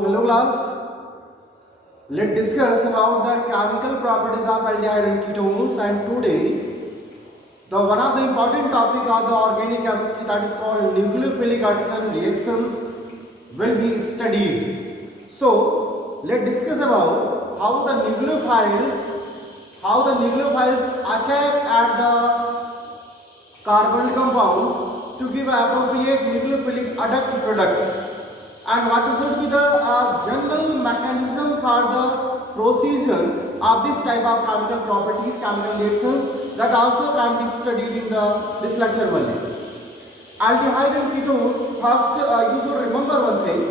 Hello class. Let's discuss about the chemical properties of aldehyde and ketones. And today, the one of the important topic of the organic chemistry, that is called nucleophilic addition reactions, will be studied. So, let's discuss about how the nucleophiles attack at the carbonyl compounds to give appropriate nucleophilic adduct product. And what should be the general mechanism for the procedure of this type of chemical properties, chemical reactions, that also can be studied in this lecture only. Aldehyde and ketones, first you should remember one thing.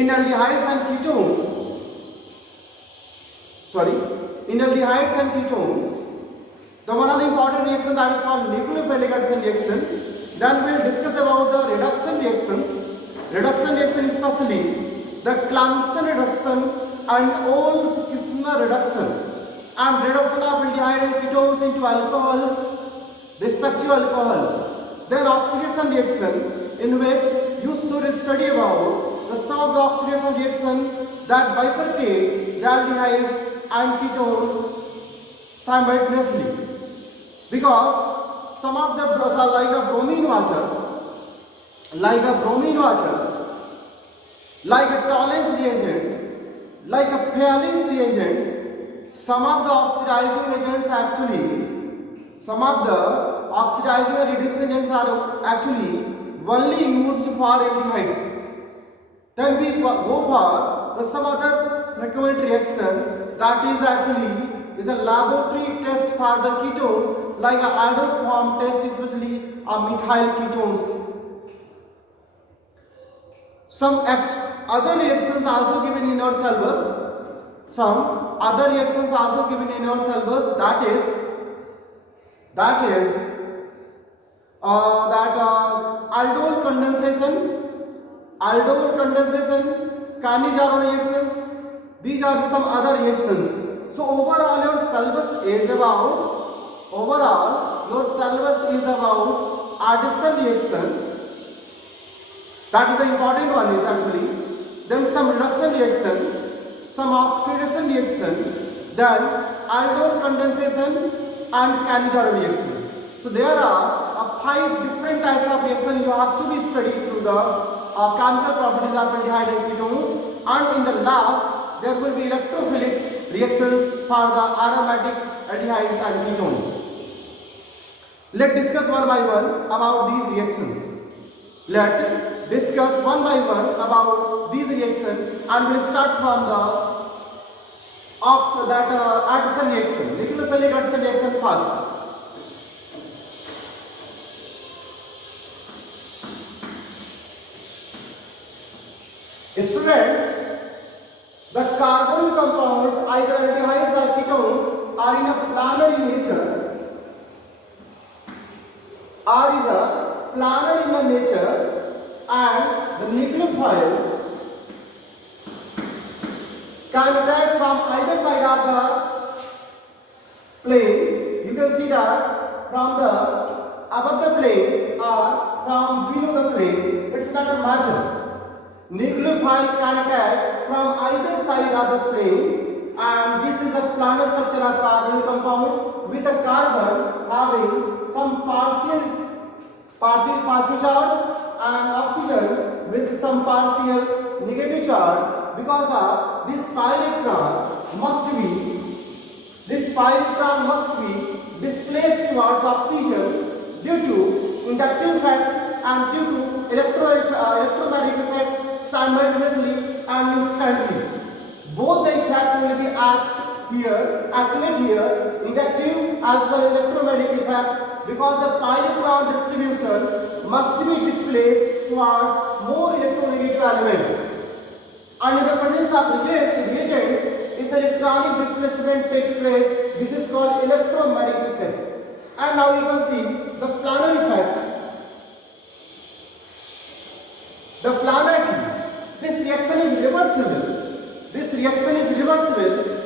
In aldehydes and ketones, the one of the important reactions that is called nucleophilic addition reaction. Then we will discuss about the reduction reactions. Reduction reaction especially the Clemson reduction and Olde-Kissner reduction, and reduction of aldehyde and ketones into alcohols, respective alcohols. Then oxidation reaction, in which you should study about the some of the oxidation reaction that bifurcate the aldehydes and ketones simultaneously, because some of the like a bromine water, like a tolerance reagent, like a Phelan reagents, some of the oxidizing agents and reducing agents are actually only used for aldehydes. Then we go for some other recommended reaction, that is actually is a laboratory test for the ketones, like a aldoform test, especially methyl ketones. Some other reactions also given in our syllabus. That is aldol condensation, Cannizzaro reactions. These are some other reactions. So overall your syllabus is about addition reaction. That is the important one is actually. Then some reduction reaction, some oxidation reaction, then aldol condensation and Cannizzaro reaction. So there are 5 different types of reaction you have to be studied through the chemical properties of aldehyde and ketones. And in the last, there will be electrophilic reactions for the aromatic aldehydes and ketones. Let's discuss one by one about these reactions. Let's discuss one by one about these reactions, and we'll start from the addition reaction, nucleophilic addition reaction first. Students, the carbonyl compounds, either aldehydes or ketones, are in a planar in nature. And the nucleophile can attack from either side of the plane. You can see that from the above the plane or from below the plane. It's not a matter. Nucleophile can attack from either side of the plane, and this is a planar structure of carbonyl compound with a carbon having some partial charge and oxygen with some partial negative charge, because of this pi electron must be displaced towards oxygen due to inductive effect and due to electromagnetic effect simultaneously and instantly. Both the effect will be activate here, inductive as well as electromagnetic effect, because the pi electron distribution must be displaced towards more electronegative element. And in the presence of reagent, if the electronic displacement takes place, this is called electromagnetic effect. And now you can see the planar effect. The planarity. This reaction is reversible.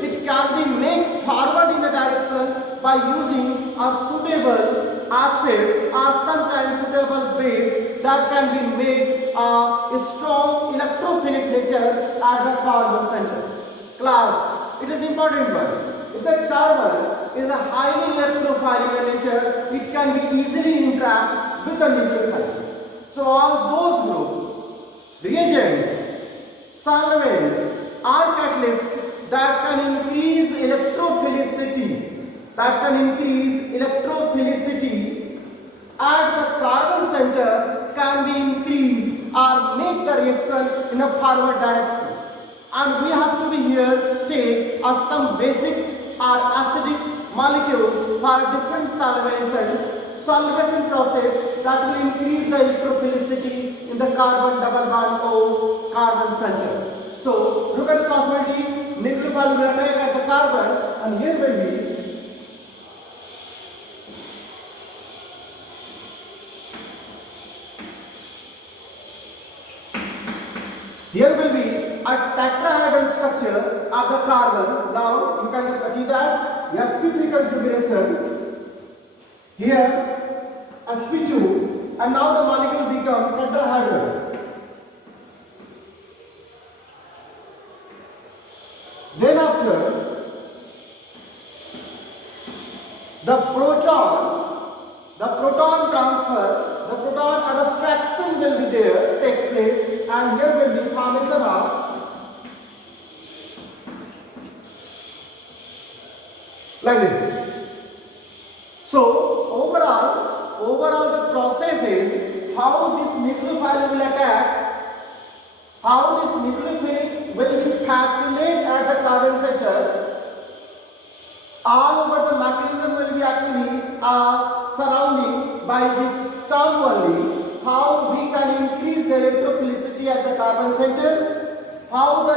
It can be made forward in a direction by using a suitable acid or sometimes suitable base that can be made a strong electron nature at the carbon center. Class, it is important one. If the carbon is a highly electrophilic in nature, it can be easily interact with the nucleophile. So all those groups, reagents, solvents, or catalysts that can increase electrophilicity at the carbon center can be increased or make the reaction in a forward direction. And we have to be here take some basic or acidic molecules for different solvents and solvation process that will increase the electrophilicity in the carbon double bond O carbon center. So look at the possibility, nucleophile will attack at the carbon, and here will be a tetrahedral structure of the carbon. Now you can achieve that sp3 configuration. Here sp2, and now the molecule become tetrahedral. Then after the proton transfer, the proton abstraction will be there, takes place, and here will be formation of like this. So overall the process is how this nucleophile will attack, how this nucleophilic will be fascinate at the carbon center. All over the mechanism will be actually surrounding by this term only. How we can increase the electrophilicity at the carbon center, how the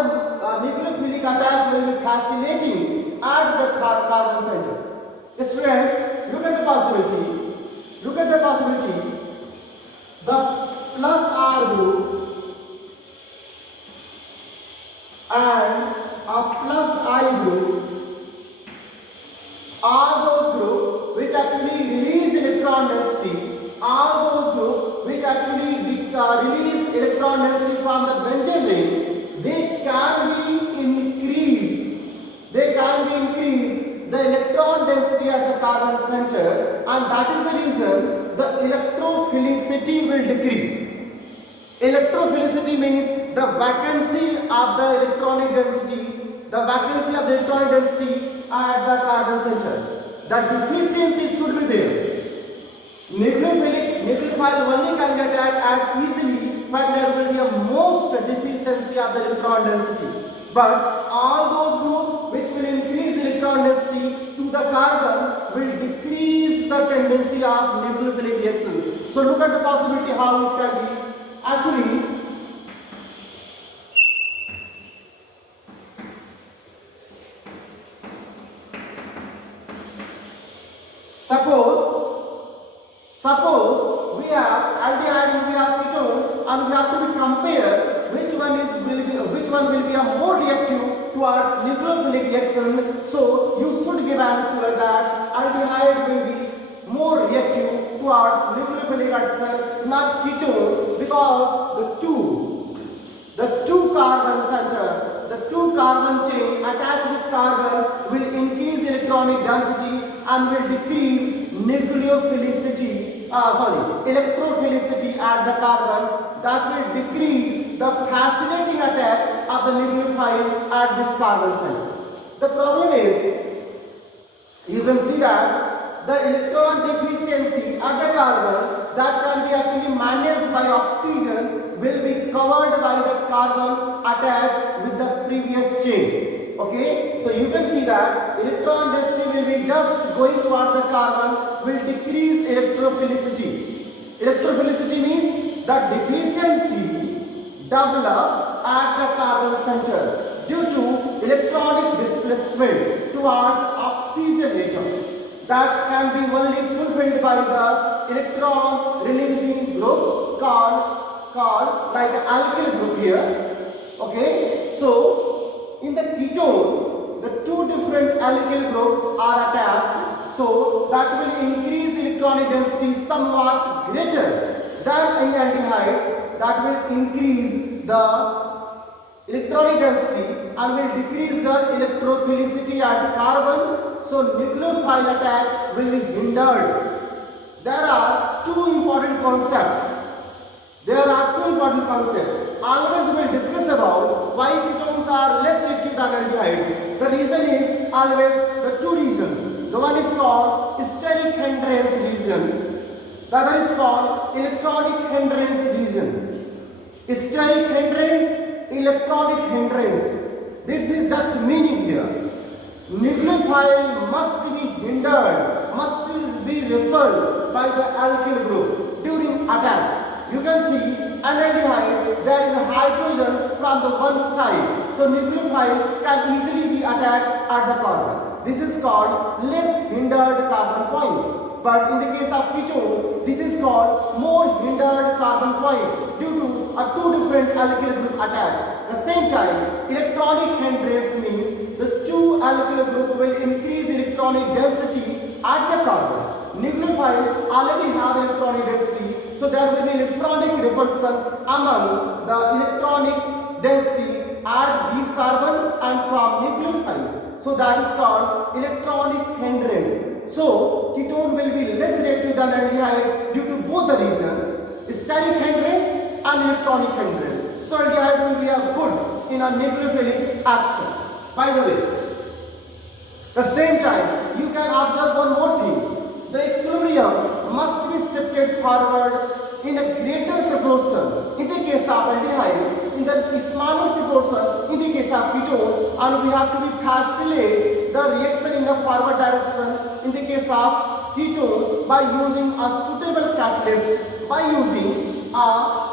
nucleophilic attack will be fascinating at the carbon center. Students, look at the possibility. Look at the possibility. The plus R group and a plus I group are those groups which actually release electron density, are those groups which actually release electron density from the benzene ring. They can be increased the electron density at the carbon center, and that is the reason the electrophilicity will decrease. Electrophilicity means the vacancy of the electronic density at the carbon center. The deficiency should be there. Nucleophile only can get attacked easily, but there will be a most deficiency of the electron density. But all those groups which will increase electron density to the carbon will decrease the tendency of nucleophilic reactions. So look at the possibility how it can be. Actually, suppose we have aldehyde and we have ketone, and we have to be compare which one will be a more reactive towards nucleophilic reaction. So you should give answer that aldehyde will be more reactive towards nucleophilic reaction, not ketone, because the two carbon chain attached with carbon will increase electronic density and will decrease electrophilicity at the carbon. That will decrease the fascinating attack of the nucleophile at this carbon center. The problem is, you can see that the electron deficiency at the carbon that can be actually managed by oxygen will be covered by the carbon attached with the previous chain. Okay, so you can see that electron density will be just going towards the carbon, will decrease electrophilicity. Electrophilicity means the deficiency develop at the carbon center due to electronic displacement towards oxygen atom. That can be only fulfilled by the electron releasing group called like an alkyl group here. Okay, so in the ketone, the two different alkyl groups are attached, so that will increase electronic density somewhat greater than in aldehydes. That will increase the electronic density and will decrease the electrophilicity at carbon. So nucleophile attack will be hindered. There are two important concepts. Always we will discuss about why ketones are less reactive than aldehydes. The reason is always the two reasons. The one is called steric hindrance reason. The other is called electronic hindrance reason. Steric hindrance, electronic hindrance. This is just meaning here. Nucleophile must be hindered, must be repelled by the alkyl group during attack. You can see an aldehyde, there is a hydrogen from the one side. So nucleophile can easily be attacked at the carbon. This is called less hindered carbon point. But in the case of ketone, this is called more hindered carbon point due to two different alkyl group attached. At the same time, electronic hindrance means the two alkyl group will increase electronic density at the carbon. Nucleophile already have electronic density, so there will be electronic repulsion among the electronic density at these carbon and from nucleophiles. So that is called electronic hindrance. So ketone will be less reactive than aldehyde due to both the reasons, steric hindrance and electronic hindrance. So aldehyde will be a good in a nucleophilic action. By the way, the same time you can observe one more thing. The equilibrium must be shifted forward in a greater proportion in the case of aldehyde, in the smaller proportion in the case of ketone, and we have to facilitate the reaction in the forward direction in the case of ketone by using a suitable catalyst, by using a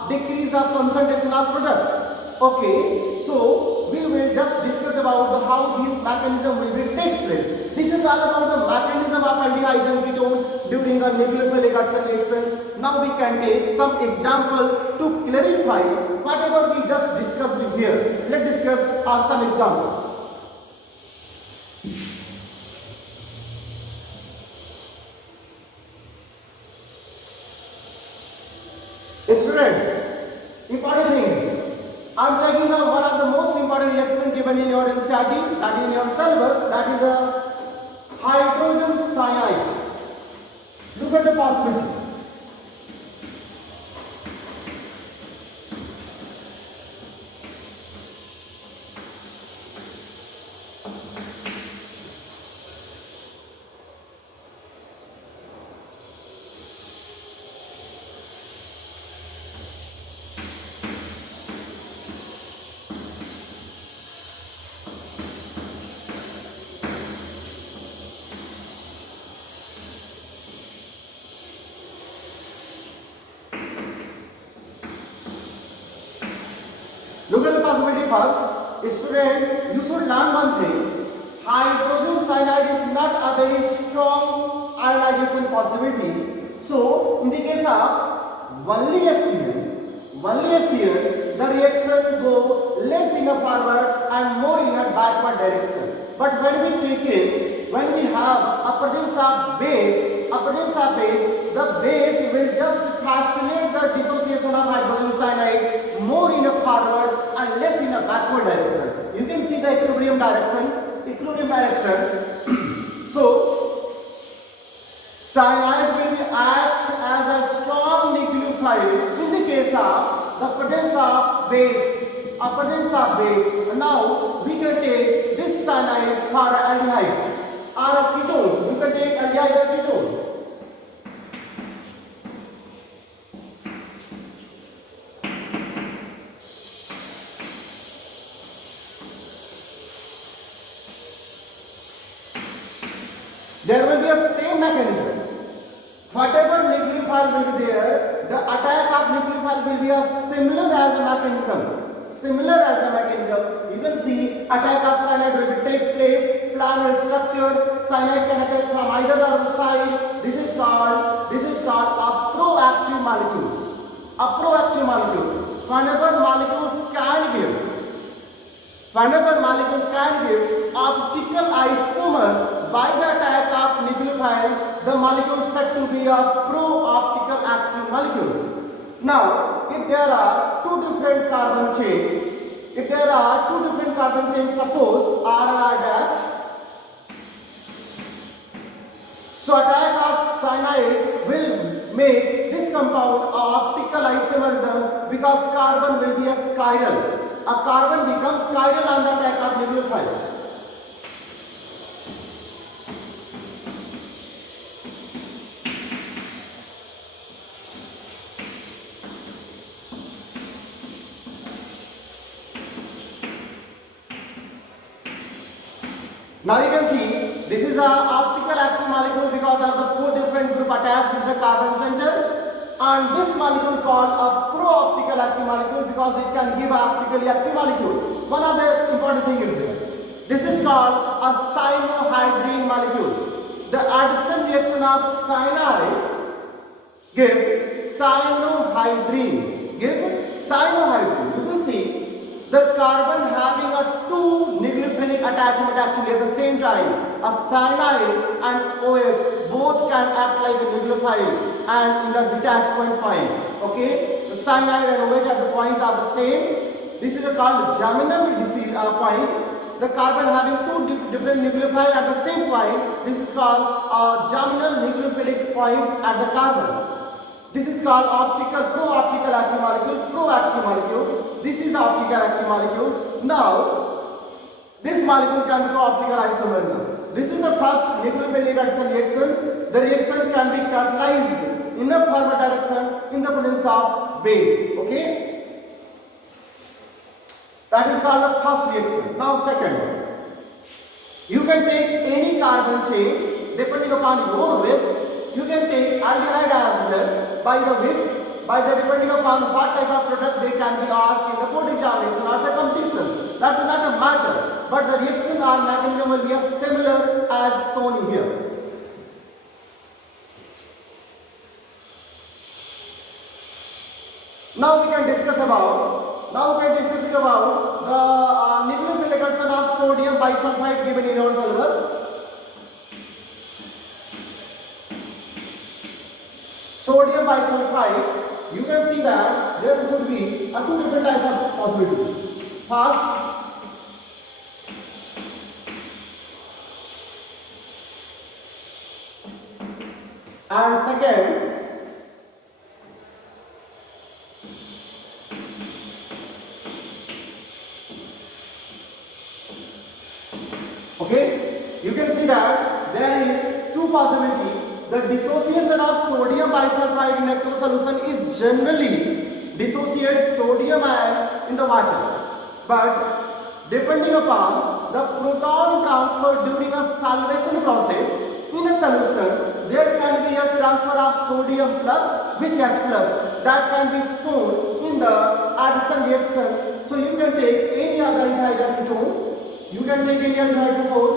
decrease of concentration of product. Okay, so we will just discuss about how this mechanism will takes place. This is all about the mechanism of aldehyde and ketone during a nucleophilic reaction. Now we can take some example to clarify whatever we just discussed here. Let's discuss some example. Students, important things. I am taking one of the most important reactions given in your NCERT, that is in your syllabus, that is a hydrogen cyanide. Look at the possibility. Look at the possibility first. Students, you should learn one thing. Hydrogen cyanide is not a very strong ionization possibility. So, in the case of only HCl, the reaction go less in a forward and more in a backward direction. But when we take it, when we have a presence of base, the base will just facilitate the dissociation of hydrogen cyanide more in a forward and less in a backward direction. You can see the equilibrium direction. So, cyanide will act as a strong nucleophile in the case of the presence of base. Now we can take this cyanide for aldehyde or a ketone. You can take aldehyde or ketone. There will be a same mechanism. Whatever nucleophile will be there, the attack of nucleophile will be a similar as a mechanism. You can see attack of cyanide will takes place, planar structure. Cyanide can attack from either the other side. This is called a proactive molecule. Whenever molecules can give optical isomer by the attack of nucleophile, the molecule is said to be a pro-optical active molecules. Now, if there are two different carbon chains, if there are two different carbon chains, suppose R and R dash, so attack of cyanide will make this compound a optical isomerism because carbon will be a chiral. A carbon becomes chiral on the attack of nucleophile. Now you can see this is an optical active molecule because of the four different group attached with the carbon center, and this molecule called a pro-optical active molecule because it can give an optically active molecule. One of the important thing is there. This is called a cyanohydrine molecule. The addition reaction of cyanide give cyanohydrine. You can see the carbon having a two nucleophilic attachment actually at the same time. A cyanide and OH both can act like a nucleophile and in the detachment point. Okay, the cyanide and OH at the point are the same. This is called geminal point. The carbon having two different nucleophiles at the same point. This is called geminal nucleophilic points at the carbon. This is called pro-optical active molecule, pro-active molecule. This is optical active molecule. Now, this molecule can show optical isomerism. This is the first nucleophilic addition reaction. The reaction can be catalyzed in the forward direction in the presence of base. Okay? That is called the first reaction. Now, second one. You can take any carbon chain depending upon your wish. You can take aldehyde as well by the wish, depending upon what type of product they can be asked in the board examination or the competition. That's not a matter, but the reaction or mechanism will be similar as shown here. Now we can discuss about the nucleophilic addition of sodium bisulfite given in our syllabus. Sodium bisulfite, you can see that there should be two different types of possibilities. First, and second, okay, you can see that there is two possibilities. The dissociation of sodium bisulfite in aqueous solution is generally dissociates sodium ion in the water, but depending upon the proton transfer during a salvation process in a solution, there can be a transfer of sodium plus with H plus that can be shown in the addition reaction. So you can take any other aldehyde ketone. You can take any aldehyde, suppose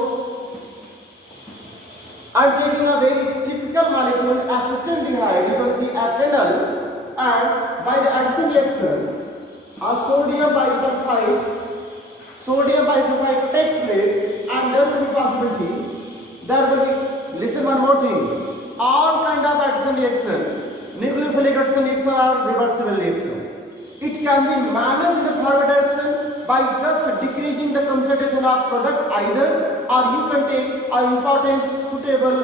I am taking a very typical molecule acetaldehyde, you can see ethanol, and by the addition reaction, a sodium bisulfite takes place, and there will be possibility, listen one more thing, all kind of addition reaction, nucleophilic addition reaction or reversible reaction. It can be managed in the forward direction by just decreasing the concentration of product either, or you can take an important suitable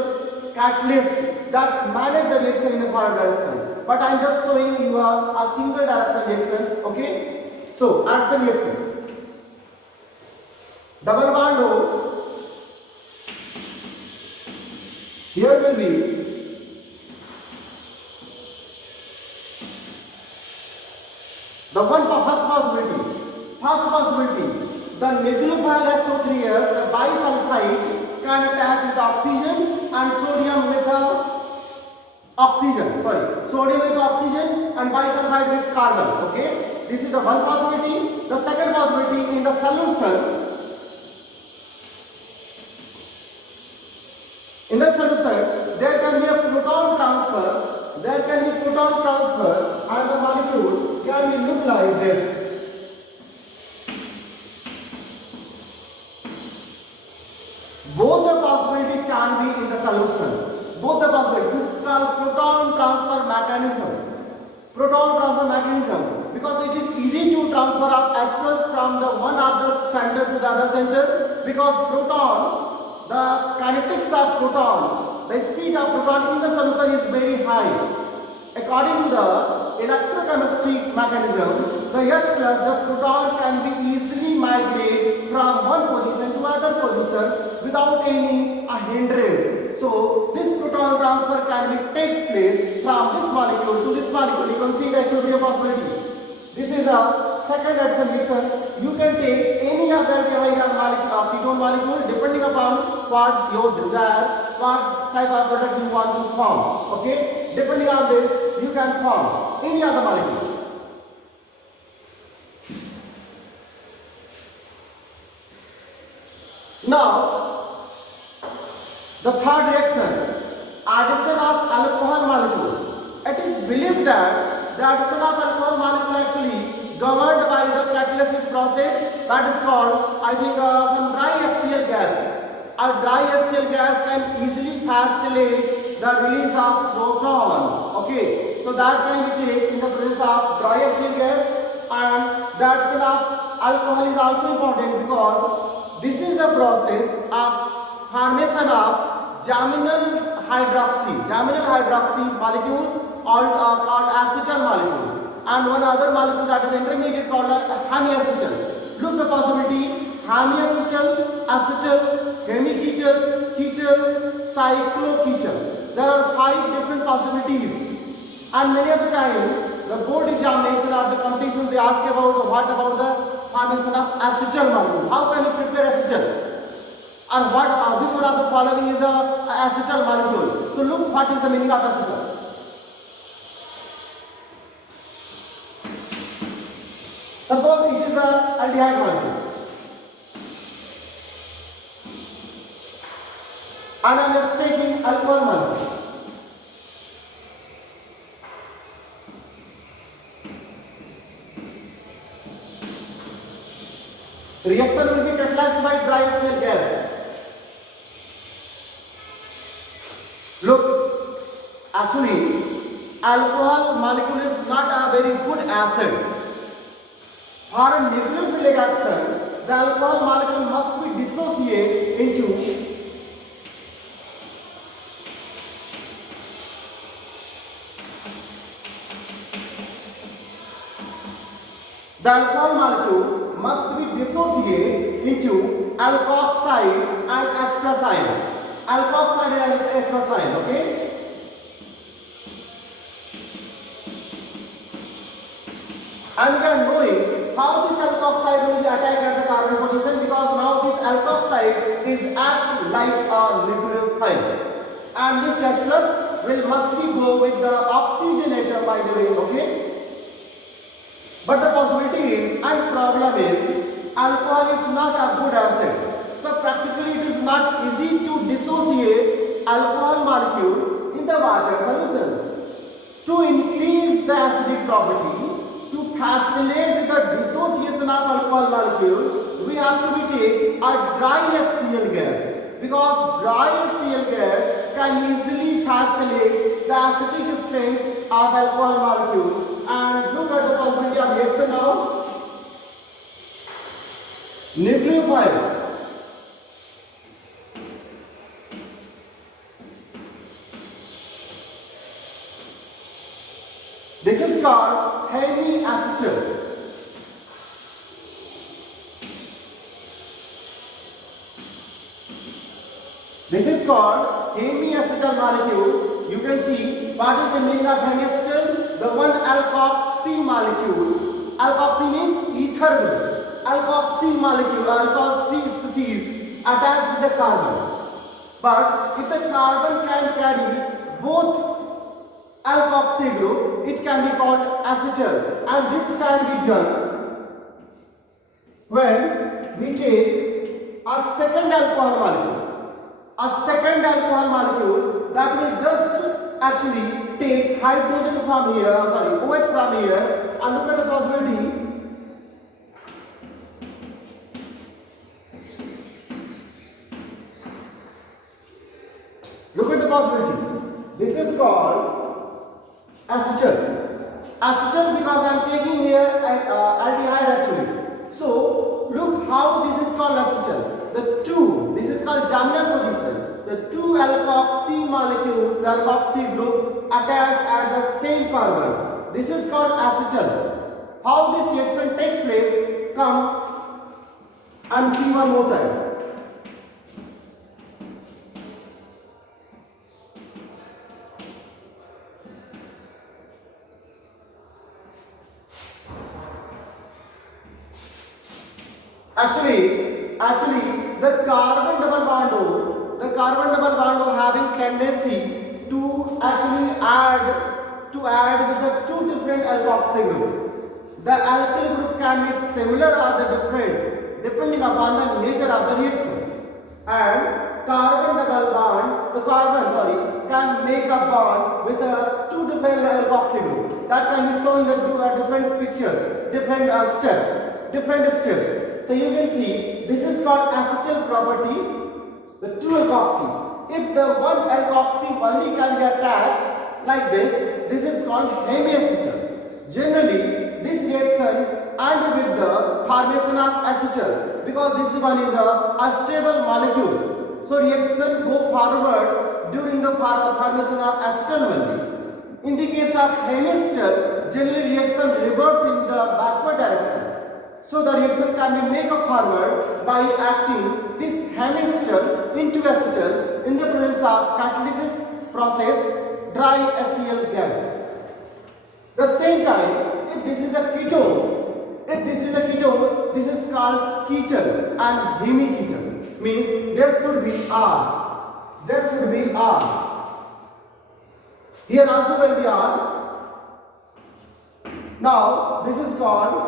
catalyst that manage the reaction in the forward direction. But I am just showing you a single direction reaction. Okay? So, addition reaction. Double bond O. Here will be the first possibility, the nucleophile SO3s, the bisulfite can attach with oxygen and sodium with oxygen and bisulfite with carbon. Okay, this is the one possibility. The second possibility, in the solution, there can be a proton transfer. And the molecule can be look like this. Both the possibility can be in the solution. Both the possibility. This is called proton transfer mechanism. Because it is easy to transfer of H plus from the other center, because proton, the kinetics of proton, the speed of proton in the solution is very high. According to the electrochemistry mechanism, the H plus, the proton can be easily migrate from one position to other position without any hindrance. So this proton transfer can be takes place from this molecule to this molecule. You can see the equilibrium possibility. This is a second addition reaction. You can take any of the aldehyde or ketone molecule depending upon what your desire, what type of product you want to form. Okay? Depending on this, you can form any other molecule. Now, the third reaction, addition of alcohol molecules. It is believed that the addition of alcohol molecule actually governed by the catalysis process, that is called, I think, some dry HCl gas. A dry HCl gas can easily facilitate the release of proton. Okay, so that can be taken in the presence of dry HCl gas, and the addition of alcohol is also important because this is the process of formation of geminal hydroxy molecules called acetal molecules, and one other molecule that is intermediate called hemiacetal. Look the possibility: hemiacetal, acetal, hemiketal, ketal, cycloketal. There are 5 different possibilities, and many of the time the board examination or the competition they ask about what about the formation of acetal molecule. How can you prepare acetal? Or which one of the following is a acetal molecule? So look what is the meaning of acetal. Suppose it is a aldehyde molecule, and I am just taking alcohol molecule. Reaction will be catalyzed by dry HCl gas. Look, actually, alcohol molecule is not a very good acid. For a nucleophilic action, the alcohol molecule must be dissociated into alkoxide and H plus ion. Alkoxide and H plus ion, okay? And we are knowing how this alkoxide will be attacked at the carbon position, because now this alkoxide is act like a nucleophile, and this H plus will must be go with the oxygenator, by the way, okay? But the possibility is and problem is alcohol is not a good acid. So practically it is not easy to dissociate alcohol molecule in the water solution. To increase the acidic property, to facilitate the dissociation of alcohol molecule, we have to take a dry HCl gas, because dry HCl gas can easily facilitate the acidic strength of alcohol molecule. And look at the possibility of reaction now. Nucleophile. This is called hemiacetal. This is called hemiacetal molecule. You can see what is the meaning of hemiacetal? The one alkoxy molecule. Alkoxy means ether group. Alkoxy molecule, alkoxy species attached with the carbon. But if the carbon can carry both alkoxy group, it can be called acetal, and this can be done when we take a second alcohol molecule. A second alcohol molecule that will just actually take hydrogen from here, OH from here, and look at the possibility. Look at the possibility. This is called acetal. Acetal because I am taking here aldehyde actually. So look how this is called two alkoxy molecules, the alkoxy group attached at the same carbon. This is called acetal. How this reaction takes place? Come and see one more time. Actually, the carbon double bond having tendency to actually add with the two different alkoxy group. The alkyl group can be similar or the different depending upon the nature of the reaction. And the carbon can make a bond with two different alkoxy group. That can be shown in the two different pictures, different steps. So you can see this is called acetal property, the two alkoxy. If the one alkoxy only can be attached like this is called hemiacetal. Generally, this reaction ends with the formation of acetal because this one is a stable molecule. So reaction go forward during the formation of acetal only. In the case of hemiacetal, generally reaction reverse in the backward direction. So the reaction can be made forward by acting this hemiacetal into acetal in the presence of catalysis process dry HCl gas. The same time, if this is a ketone, this is called ketone and hemiketone. Means there should be R. Here also will be R. Now this is called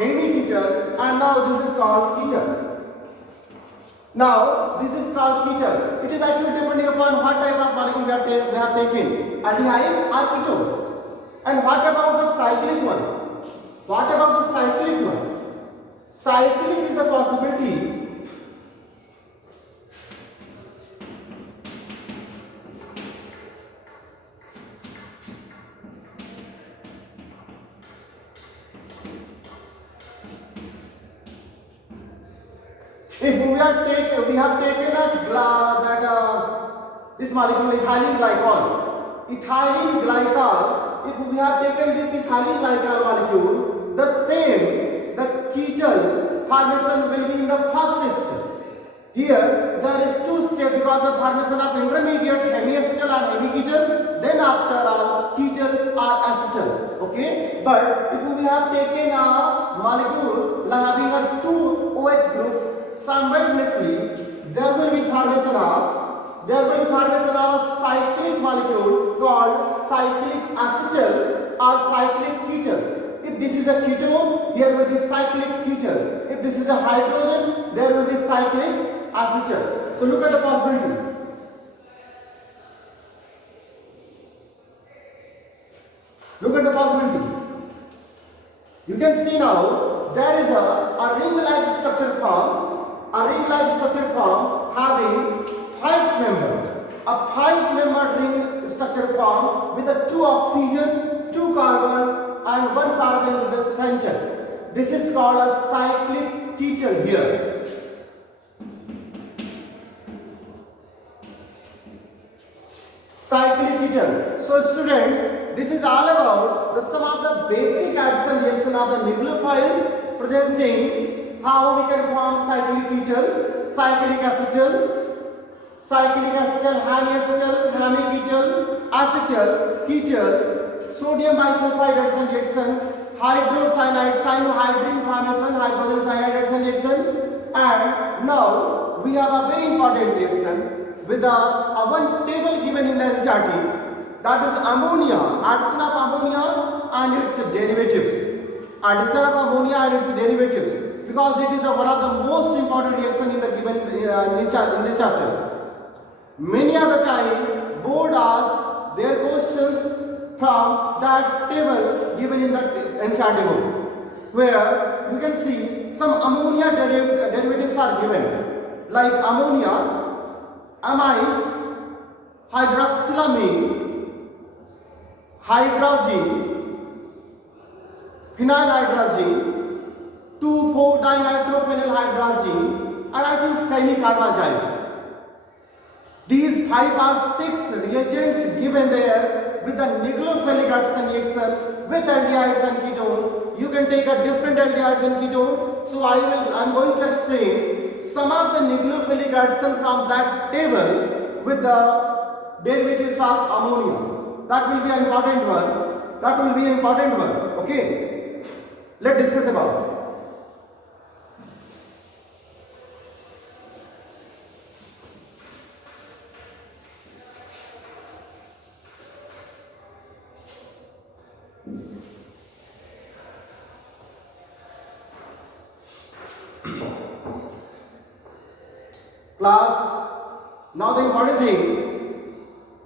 hemiketone and now this is called ketone. Now this is called ketone. It is actually depending upon what type of molecule we have taken, aldehyde or ketone. And what about the cyclic one? Cyclic is the possibility if we have taken this molecule ethylene glycol, if we have taken this ethylene glycol molecule, the ketone formation will be in the first step. Here there is two steps because of formation of intermediate hemiacetal or hemiketone, then after all ketone or acetal. Okay, but if we have taken a molecule having a two OH group simultaneously, there will be formation of a cyclic molecule called cyclic acetal or cyclic ketone. If this is a ketone, here will be cyclic ketone. If this is a hydrogen, there will be cyclic acetal. So look at the possibility. You can see now there is a ring-like structure form. Having 5 members. A 5-membered ring structure form with a 2 oxygen, 2 carbon and 1 carbon in the center. This is called a cyclic ketone here. Cyclic ketone. So students, this is all about some of the basic action reaction of the nucleophiles, presenting how we can form cyclic ketone, cyclic acetal, hemiacetal, hemiketone, acetal, ketone, sodium bisulfide addition reaction, hydrocyanide, cyanohydrin formation, hydrogen cyanide addition reaction, and now we have a very important reaction with a one table given in the NCERT, that is ammonia, addition of ammonia and its derivatives. Because it is one of the most important reaction in the given in this chapter. Many of the time board asks their questions from that table given in the NCERT book, where you can see some ammonia derivatives are given, like ammonia, amines, hydroxylamine, hydrogen, phenyl hydrogen, 2,4-dinitrophenylhydrazine, and I think semi-carbazide. These 5 or 6 reagents given there with the nucleophilic addition reaction with aldehydes and ketone. You can take a different aldehydes and ketone. So I am going to explain some of the nucleophilic addition from that table with the derivatives of ammonia. That will be an important one. Okay. Let's discuss about it. Class, now the important thing,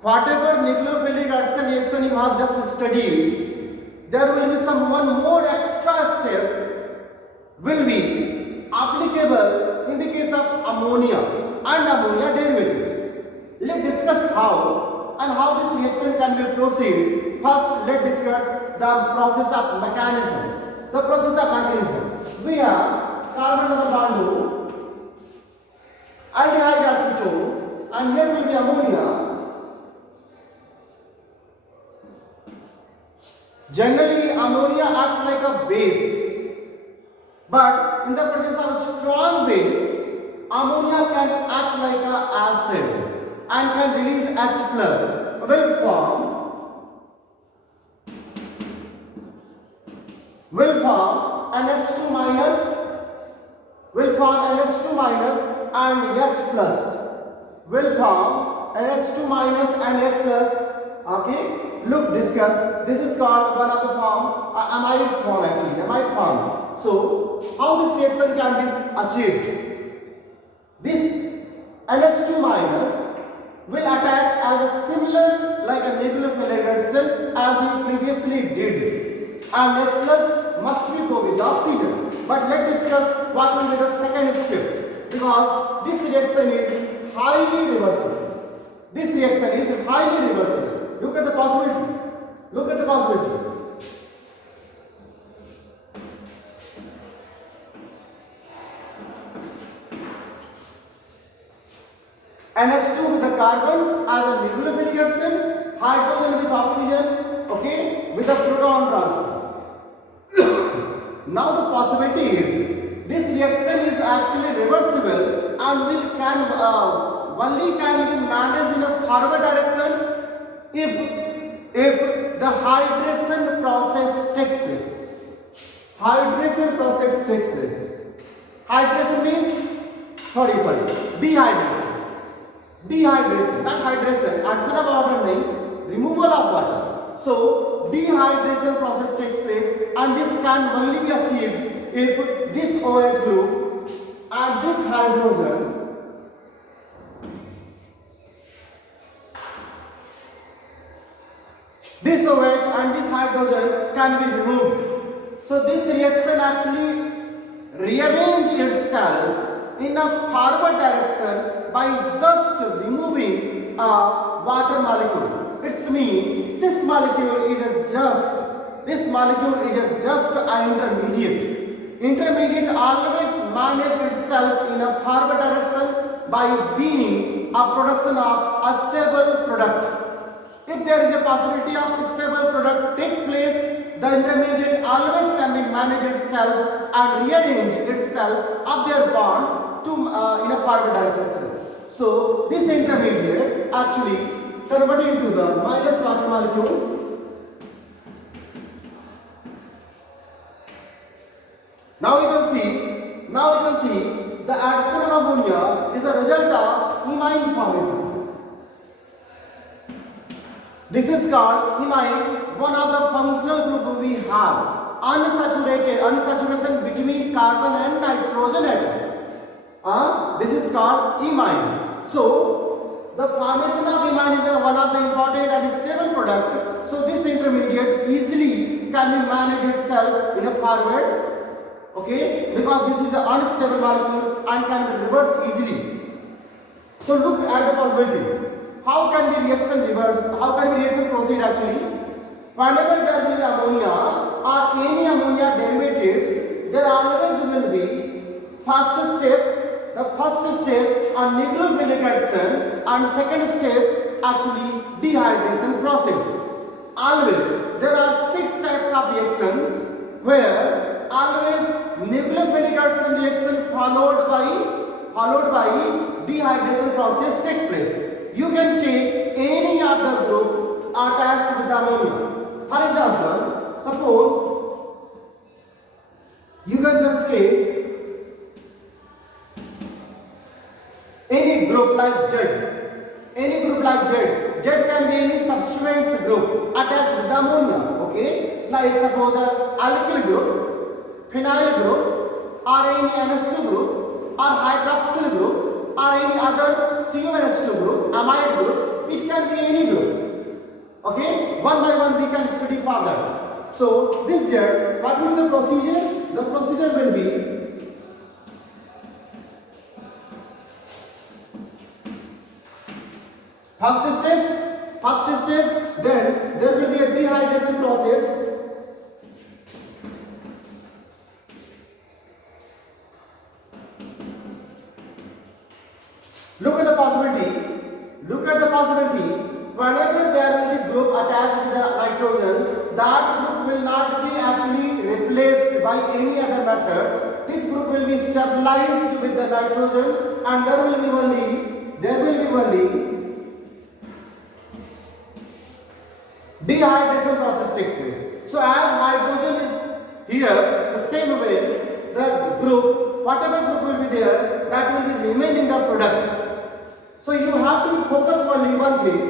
whatever nucleophilic addition reaction you have just studied, there will be one more extra step will be applicable in the case of ammonia and ammonia derivatives. Let's discuss how and how this reaction can be proceed. First, let's discuss the process of mechanism. We have carbon double bond, aldehyde or ketone, and here will be ammonia. Generally, ammonia acts like a base, but in the presence of a strong base, ammonia can act like an acid and can release H+, will form NH2 minus, and H plus, will form NH2 minus and H plus. Okay, look, discuss. This is called one of the form, amide form. So how this reaction can be achieved? This NH2 minus will attack as a similar like a nucleophilic addition as you previously did, and H plus must be go with the oxygen. But let's discuss what will be the second step, because this reaction is highly reversible. Look at the possibility. NH2 with the carbon as a nucleophilic addition, hydrogen with oxygen, okay, with a proton transfer. Now the possibility is this reaction is actually reversible and only can be managed in a forward direction if the hydration process takes place. Hydration means dehydration, not hydration. Addition of water means removal of water. So dehydration process takes place, and this can only be achieved if this OH group and this hydrogen can be removed. So this reaction actually rearrange itself in a forward direction by just removing a water molecule. It means this molecule is just an intermediate. Intermediate always manage itself in a forward direction by being a production of a stable product. If there is a possibility of stable product takes place, the intermediate always can be manage itself and rearrange itself of their bonds to in a forward direction. So this intermediate actually converted into the minus water molecule. Now you can see the addition of ammonia is a result of imine formation. This is called imine, one of the functional group we have, unsaturation between carbon and nitrogen atom. This is called imine. So the formation of imine is one of the important and stable product. So this intermediate easily can be managed itself in a forward, okay, because this is an unstable molecule and can be reversed easily. So look at the possibility. How can the reaction reverse? How can the reaction proceed actually? Whenever there will be ammonia or any ammonia derivatives, there always will be first step, the first step on nucleophilic addition, and second step actually dehydration process. Always there are 6 types of reaction where always nucleophilic addition reaction followed by dehydration process takes place. You can take any of the group attached with ammonia. For example, suppose you can just take any group like Z. Any group like Z. Z can be any substituents group attached with ammonia. Okay, like suppose a alkyl group, phenyl group, or any NH2 group, or hydroxyl group, or any other CONH2 group, amide group. It can be any group. Okay, one by one we can study for that. So this Z, what will be the procedure? The procedure will be first step, then there will be a dehydration process. Look at the possibility. Whenever there will be group attached with the nitrogen, that group will not be actually replaced by any other method. This group will be stabilized with the nitrogen, and there will be only dehydration process takes place. So as hydrogen is here, the same way the group, whatever group will be there, that will be remain in the product. So you have to focus only one thing.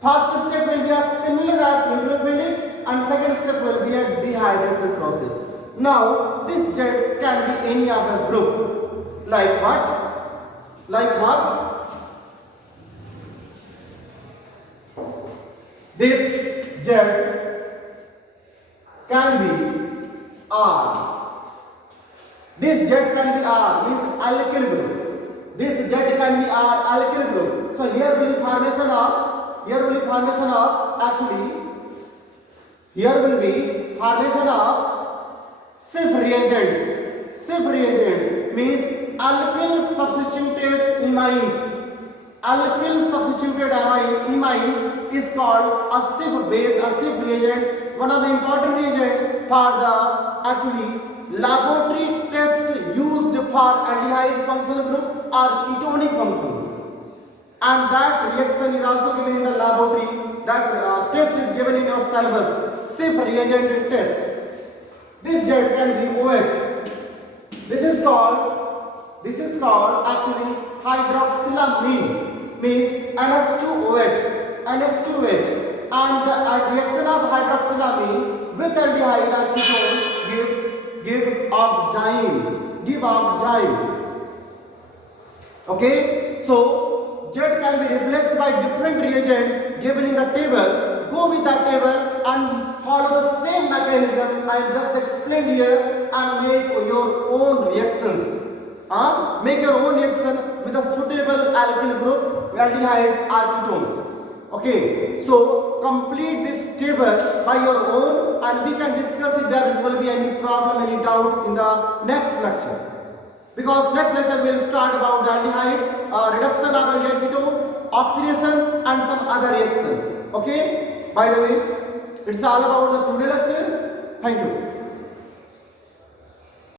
First step will be as similar as nucleophilic, and second step will be a dehydration process. Now this Z can be any other group. Like what? This Z can be R. This Z can be R, means alkyl group. This Z can be R, alkyl group. So here will be formation of SIF reagents. SIF reagents means alkyl substituted imines. Alkyl substituted imines is called a SIF base, a SIF reagent. One of the important reagent for the actually laboratory test used for aldehyde functional group or ketonic functional group. And that reaction is also given in the laboratory. That test is given in your syllabus. SIF reagent test. This Z can be OH. This is called actually hydroxylamine, means NH2OH, and the reaction of hydroxylamine with aldehyde or ketone give oxime. Okay, so Z can be replaced by different reagents given in the table. Go with that table and follow the same mechanism I just explained here and make your own reactions. Make your own reaction with a suitable alkyl group, aldehydes or ketones. Okay, so complete this table by your own, and we can discuss if there will be any problem, any doubt in the next lecture. Because next lecture will start about the aldehydes, reduction of aldehyde ketone, oxidation and some other reaction. Okay, by the way, it's all about the today lecture. Thank you.